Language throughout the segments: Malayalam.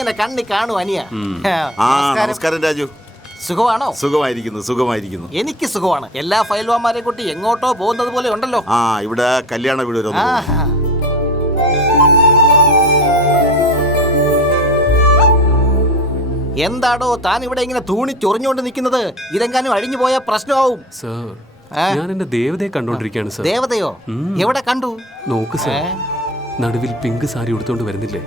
എങ്ങനെ കണ്ണി കാണും അനിയ? നമസ്കാരം രാജു. സുഖമാണോ? സുഖമായിരിക്കുന്നു. എനിക്ക് സുഖമാണ്. എല്ലാ ഫയൽവാന്മാരെ കൂട്ടി എങ്ങോട്ടോ പോകുന്നത് പോലെ ഉണ്ടല്ലോ. ഇവിടെ കല്യാണ വീട്. എന്താടോ താൻ ഇവിടെ ഇങ്ങനെ തൂണി ചൊറിഞ്ഞുകൊണ്ട് നിൽക്കുന്നത്? ഇതെങ്ങാനും അഴിഞ്ഞു പോയ പ്രശ്നമാവും. ഞാൻ എന്റെ ദേവതയെ കണ്ടോണ്ടിരിക്കുകയാണ് സർ. ദേവതയോ? എവിടെ കണ്ടു? നോക്ക് സർ, നടുവിൽ പിങ്ക് സാരി ഉടുത്തോണ്ട് വരുന്നില്ലേ?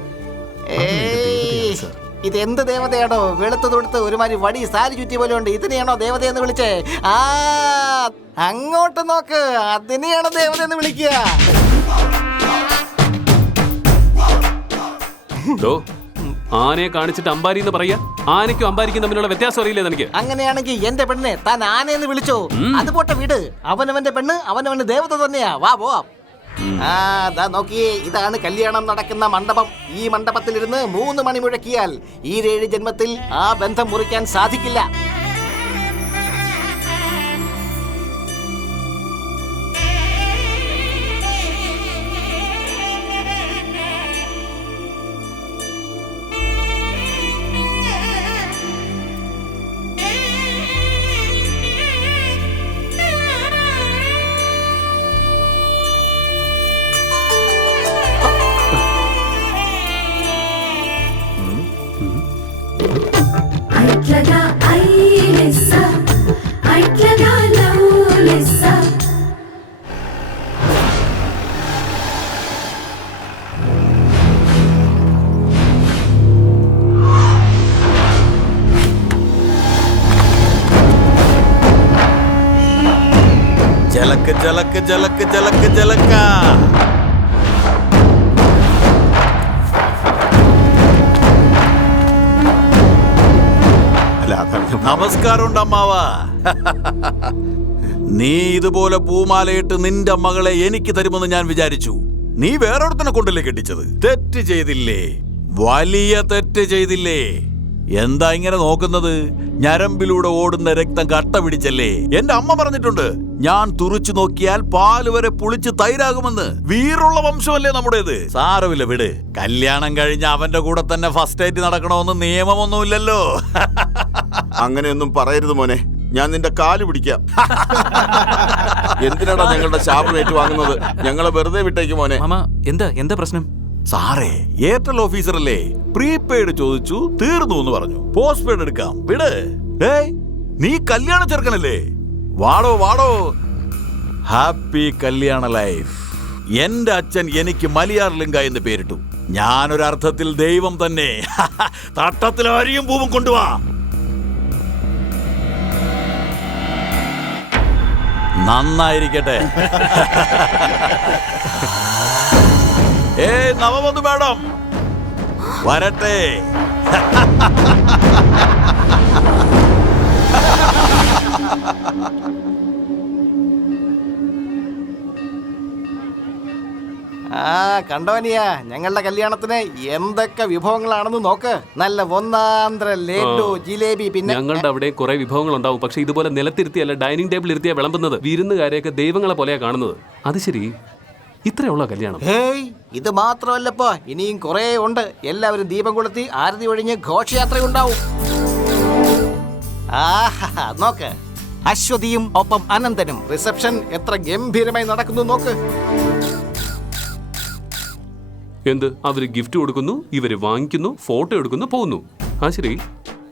ഇത് എന്ത് ദേവതയാണോ? വെളുത്ത് തൊടുത്ത് ഒരുമാതിരി വടി സാരി ചുറ്റി പോലെ ഉണ്ട്. ഇതിനെയാണോ ദേവതയെന്ന് വിളിച്ചേ? അങ്ങോട്ട് നോക്ക്, അതിനെയാണോ ദേവതയെന്ന് വിളിക്കുക? ആനയെ കാണിച്ചിട്ട് അമ്പാരി എന്ന് പറയാ. ആനയ്ക്കും അമ്പാരിക്കും തമ്മിലുള്ള വ്യത്യാസം അറിയില്ലേ നിനക്ക്? അങ്ങനെയാണെങ്കിൽ എന്റെ പെണ്ണിനെ താൻ ആനയെന്ന് വിളിച്ചോ? അത് പോട്ടെ വീട്. അവനവന്റെ പെണ്ണ് അവനവന്റെ ദേവത തന്നെയാ. വാ പോവാം. നോക്കിയേ, ഇതാണ് കല്യാണം നടക്കുന്ന മണ്ഡപം. ഈ മണ്ഡപത്തിലിരുന്ന് 3 മണി മുഴക്കിയാൽ ഈ 7 ജന്മത്തിൽ ആ ബന്ധം മുറിക്കാൻ സാധിക്കില്ല. ജലക്ക. നമസ്കാരമുണ്ട് അമ്മാവ. നീ ഇതുപോലെ പൂമാലയിട്ട് നിന്റെ മകളെ എനിക്ക് തരുമെന്ന് ഞാൻ വിചാരിച്ചു. നീ വേറൊരുത്തനെ കൊണ്ടല്ലേ കെട്ടിച്ചത്? തെറ്റ് ചെയ്തില്ലേ? വലിയ തെറ്റ് ചെയ്തില്ലേ? എന്താ ഇങ്ങനെ നോക്കുന്നത്? ഞരമ്പിലൂടെ ഓടുന്ന രക്തം കട്ട പിടിച്ചല്ലേ? എന്റെ അമ്മ പറഞ്ഞിട്ടുണ്ട്, ഞാൻ തുറിച്ചു നോക്കിയാൽ പാല് വരെ പുളിച്ച് തൈരാകുമെന്ന്. വീറുള്ള വംശമല്ലേ നമ്മുടേത്. സാരമില്ല, വിട്. കല്യാണം കഴിഞ്ഞ അവന്റെ കൂടെ തന്നെ ഫസ്റ്റ് നൈറ്റ് നടക്കണമെന്ന് നിയമമൊന്നുമില്ലല്ലോ. അങ്ങനെയൊന്നും പറയരുത് മോനെ, ഞാൻ നിന്റെ കാല് പിടിക്കാം. എന്തിനാടാ ഞങ്ങളുടെ ശാപം ഏറ്റുവാങ്ങുന്നത്? ഞങ്ങളെ വെറുതെ വിട്ടേക്ക് മോനെ. എന്താ പ്രശ്നം? സാറേ, എയർടെൽ ഓഫീസറല്ലേ, പ്രീപെയ്ഡ് ചോദിച്ചു, തീർന്നു എന്ന് പറഞ്ഞു. പോസ്റ്റ് പെയ്ഡ് എടുക്കാം, വിട്. നീ കല്യാണ ചെറുക്കനല്ലേ? വാടോ. ഹാപ്പി കല്യാണ ലൈഫ്. എന്റെ അച്ഛൻ എനിക്ക് മലിയാർ ലിംഗ എന്ന് പേരിട്ടു. ഞാനൊരർത്ഥത്തിൽ ദൈവം തന്നെ. തട്ടത്തിൽ അരിയും പൂവും കൊണ്ടുവാ. നന്നായിരിക്കട്ടെ. നവവധു മേഡം വരട്ടെ. കണ്ടോനിയാ, ഞങ്ങളുടെ കല്യാണത്തിന് എന്തൊക്കെ വിഭവങ്ങളാണെന്ന് നോക്ക്. നല്ല ഒന്നാന്തര ലഡു, ജിലേബി. പിന്നെ ഞങ്ങളുടെ അവിടെ കുറെ വിഭവങ്ങൾ ഉണ്ടാവും. പക്ഷെ ഇതുപോലെ നിലത്തിരുത്തിയല്ല ഡൈനിങ് ടേബിൾ ഇരുത്തിയാ വിളമ്പുന്നത്. വിരുന്നുകാരെയൊക്കെ ദൈവങ്ങളെ പോലെയാ കാണുന്നത്. അത് ശരി, ഇത്രയുള്ള കല്യാണം? ഇത് മാത്രമല്ലപ്പോ, ഇനിയും കുറെ ഉണ്ട്. എല്ലാവരും ദീപം കൊളുത്തി ആരതി ഒഴിഞ്ഞ് ഘോഷയാത്രയുണ്ടാവും. നോക്ക്, അശ്വതിയും ഒപ്പം അനന്തനും. റിസപ്ഷൻ എത്ര ഗംഭീരമായി നടക്കുന്നു നോക്ക്. എന്ത്? അവര് ഗിഫ്റ്റ് കൊടുക്കുന്നു, ഇവര് വാങ്ങിക്കുന്നു, ഫോട്ടോ എടുക്കുന്നു, പോകുന്നു. ശരി,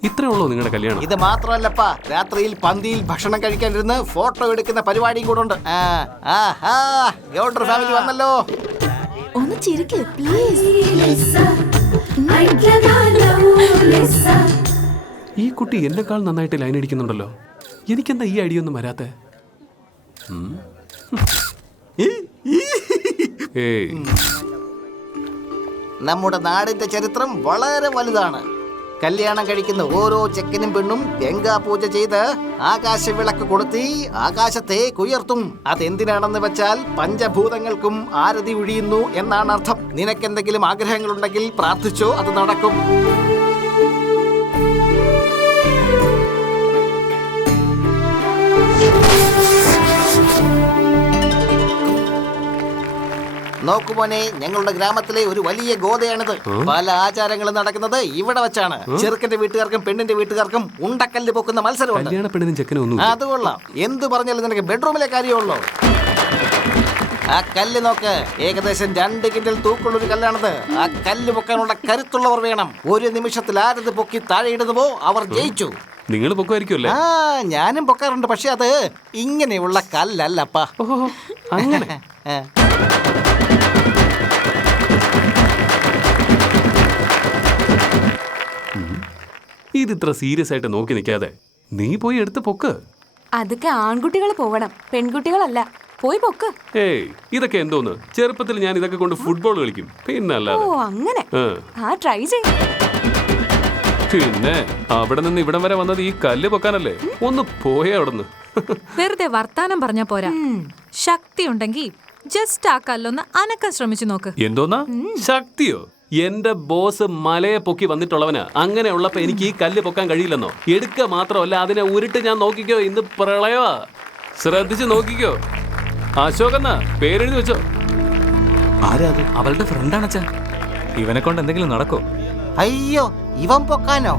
ഇത്രയുള്ളൂ നിങ്ങളുടെ കല്യാണം? ഇത് മാത്രമല്ലപ്പാ, രാത്രിയിൽ പന്തിയിൽ ഭക്ഷണം കഴിക്കാനിരുന്ന് ഫോട്ടോ എടുക്കുന്ന പരിപാടിയും കൂടെ ഉണ്ട്. ഗൗഡർ ഫാമിലി വന്നല്ലോ. ഒന്ന് ചിരിക്ക് പ്ലീസ്. ഈ കുട്ടി എന്നെക്കാൾ നന്നായിട്ട് ലൈൻ അടിക്കുന്നുണ്ടല്ലോ. എനിക്കെന്താ ഈ ഐഡിയ ഒന്നും വരാത്തെ? നമ്മുടെ നാടിന്റെ ചരിത്രം വളരെ വലുതാണ്. കല്യാണം കഴിക്കുന്ന ഓരോ ചെക്കനും പെണ്ണും ഗംഗാപൂജ ചെയ്ത് ആകാശവിളക്ക് കൊളുത്തി ആകാശത്തെ ഉയർത്തും. അതെന്തിനാണെന്ന് വെച്ചാൽ പഞ്ചഭൂതങ്ങൾക്കും ആരതി ഒഴിയുന്നു എന്നാണ് അർത്ഥം. നിനക്കെന്തെങ്കിലും ആഗ്രഹങ്ങളുണ്ടെങ്കിൽ പ്രാർത്ഥിച്ചോ, അത് നടക്കും. നോക്കു മോനെ, ഞങ്ങളുടെ ഗ്രാമത്തിലെ ഒരു വലിയ ഗോതയാണിത്. പല ആചാരങ്ങളും നടക്കുന്നത് ഇവിടെ വെച്ചാണ്. ചെറുക്കന്റെ വീട്ടുകാർക്കും പെണ്ണിന്റെ വീട്ടുകാർക്കും ഉണ്ടക്കല്ല് പൊക്കുന്ന മത്സരമുണ്ട്. കല്യാണ പെണ്ണിനും ചെക്കനും ഒന്നും അത് കൊള്ളാം. എന്ത് പറഞ്ഞാലും നിനക്ക് ബെഡ്റൂമിലെ കാര്യമുള്ളൂ. ആ കല്ല് നോക്ക്, ഏകദേശം 2 കിൻഡൽ തൂക്കുള്ളൊരു കല്ലാണത്. ആ കല്ല് പൊക്കാനുള്ള കരുത്തുള്ളവർ വേണം. ഒരു നിമിഷത്തിൽ ആരത് പൊക്കി താഴെ ഇടുന്നുവോ അവർ ജയിച്ചു. നിങ്ങൾ പൊക്കുമായിരിക്കുമല്ലേ? ആ, ഞാനും പൊക്കാറുണ്ട്. പക്ഷെ അത് ഇങ്ങനെയുള്ള കല്ലല്ലപ്പാ. ഓഹോ, അങ്ങനെ. ഇതിത്ര സീരിയസ് ആയിട്ട് നോക്കി നിൽക്കാതെ നീ പോയി എടുത്ത് പൊക്ക്. അതൊക്കെ ആൺകുട്ടികൾ പോകണം, പെൺകുട്ടികളല്ല. പോയി പൊക്ക്. ഏയ്, ഇതൊക്കെ എന്തോന്ന്? ചെറുപ്പത്തിൽ ഞാൻ ഇതൊക്കെ കൊണ്ട് ഫുട്ബോൾ കളിക്കും, പിന്നല്ലാതെ. ഓ അങ്ങനെ. ആ. ട്രൈ ചെയ്. പിന്നെ അവിടെ നിന്ന് ഇവിടം വരെ വന്നത് ഈ കല്ല് പൊക്കാനല്ലേ? ഒന്ന് പോയേ അവിടുന്ന്. വെറുതെ വർത്താനം പറഞ്ഞാ പോരാ. ശക്തി ഉണ്ടെങ്കിൽ ജസ്റ്റ് ആ കല്ലൊന്ന് അനക്കാൻ ശ്രമിച്ചു നോക്ക്. എന്തോന്നാ ശക്തിയോ? എന്റെ ബോസ് മലയെ പൊക്കി വന്നിട്ടുള്ളവന്. അങ്ങനെ ഉള്ളപ്പോ എനിക്ക് ഈ കല്ല് പൊക്കാൻ കഴിയില്ലെന്നോ? എടുക്ക മാത്രമല്ല, അതിനെ ഉരുട്ട് ഞാൻ നോക്കിക്കോ. ഇന്ന് പ്രളയവാ, ശ്രദ്ധിച്ച് നോക്കിക്കോ. അശോകന്നാ പേരെഴുതി വെച്ചോ. അവളുടെ ഫ്രണ്ടാണച്ചാ. ഇവനെ കൊണ്ട് എന്തെങ്കിലും നടക്കോ? അയ്യോ, ഇവൻ പൊക്കാനോ?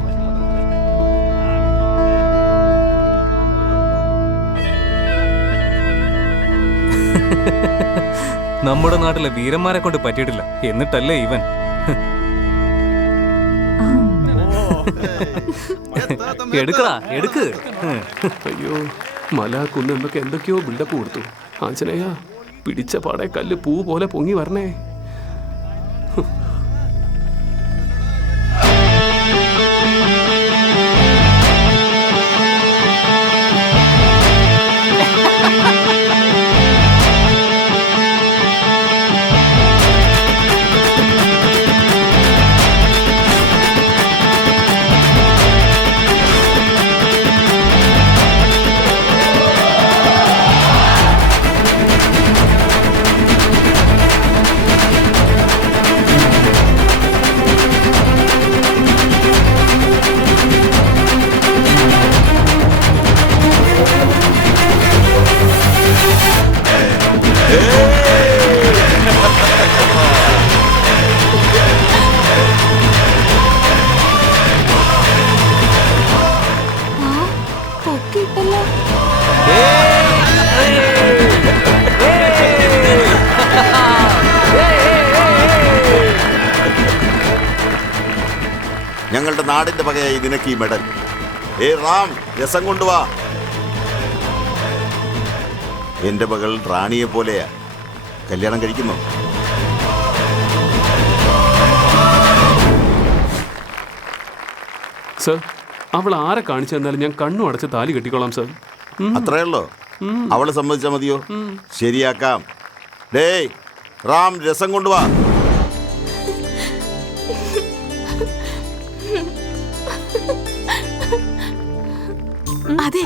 നമ്മുടെ നാട്ടിലെ വീരന്മാരെ കൊണ്ട് പറ്റിയിട്ടില്ല, എന്നിട്ടല്ലേ ഇവൻ. എടുക്കടാ, എടുക്ക്. അയ്യോ, മല കുന്ന് എന്നൊക്കെ എന്തൊക്കെയോ ബിൽഡപ്പ് കൊടുത്തു. ആഞ്ജനേയ, പിടിച്ച പാടെ കല്ല് പൂ പോലെ പൊങ്ങി വരണേ. പൊക്കിയിട്ടല്ലോ. ഞങ്ങളുടെ നാടിന്റെ വകയായി നിനക്ക് ഈ മെഡൽ. റാം, രസം കൊണ്ടുവാ. എന്റെ മകൾ റാണിയെ പോലെയാ. കല്യാണം കഴിക്കുന്നു. സർ, അവൾ ആരെ കാണിച്ചു തന്നാലും ഞാൻ കണ്ണു അടച്ച് താലി കെട്ടിക്കോളാം സർ. അത്രയുള്ളോ? അവള് സമ്മതിച്ചാ മതിയോ? ശരിയാക്കാം. ഡേയ് റാം, രസം കൊണ്ടുവാ. അതെ,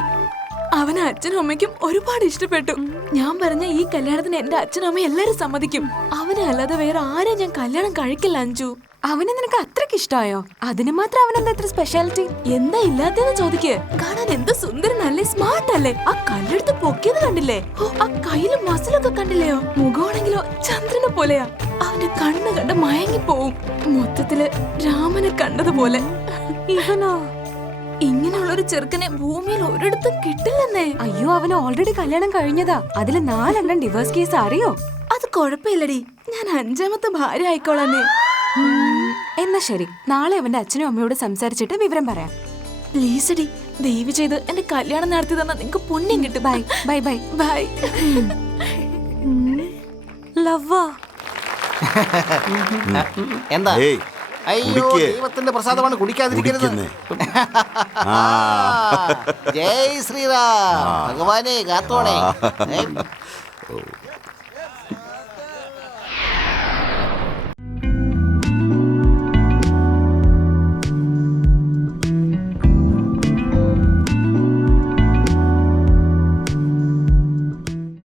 അവന് അച്ഛനും അമ്മയ്ക്കും ഒരുപാട് ഇഷ്ടപ്പെട്ടു. ഞാൻ പറഞ്ഞ ഈ കല്യാണത്തിന് എന്റെ അച്ഛനും അമ്മയും എല്ലാരും സമ്മതിക്കും. അവനെ അല്ലാതെ വേറെ ആരെ ഞാൻ കല്യാണം കഴിക്കില്ല അഞ്ജു. അവനെ നിനക്ക് അത്രക്ക് ഇഷ്ടമായോ? അതിന് മാത്രം അവനെന്താ ഇത്ര സ്പെഷ്യാലിറ്റി? എന്താ ഇല്ലാത്തെന്ന് ചോദിക്ക്. കാണാൻ എന്ത് സുന്ദരനല്ലേ, സ്മാർട്ട് അല്ലേ? ആ കല്ലെടുത്ത് പൊക്കിയത് കണ്ടില്ലേ? ആ കയ്യിലും മസിലൊക്കെ കണ്ടില്ലയോ? മുഖമാണെങ്കിലോ ചന്ദ്രനെ പോലെയാ. അവന്റെ കണ്ണ് കണ്ട് മയങ്ങിപ്പോവും. മൊത്തത്തില് രാമനെ കണ്ടതുപോലെ. ഇവനോ? ഇങ്ങനെയുള്ളൊരു ചെറുക്കനെ ഭൂമിയിൽ ഒരിടത്തും കിട്ടില്ലെന്നേ. അയ്യോ, അവന് ഓൾറെഡി കല്യാണം കഴിഞ്ഞതാ. അതില് 4 ഡിവോഴ്സ് കേസ്. അറിയോ? അത് കുഴപ്പമില്ലടി, ഞാൻ 5ാമത്തെ ഭാര്യ ആയിക്കോളാന്നേ. എന്നാ ശരി, നാളെ അവന്റെ അച്ഛനും അമ്മയോട് സംസാരിച്ചിട്ട് വിവരം പറയാം. പ്ലീസ് അടി, ദയവ് ചെയ്ത് എന്റെ കല്യാണം നടത്തി തന്നാ നിങ്ങക്ക് പുണ്യം കിട്ടും. Bye bye bye bye. ലവ്വാ. എന്താ? ഏയ്, അയ്യോ, കുടിക്ക്. ദൈവത്തിന്റെ പ്രസാദമാണ്, കുടിക്കാതിരിക്കരുത്. കുടിക്കുന്നേ. ജയ് ശ്രീറാം. ഭഗവാനെ കാത്തോണേ.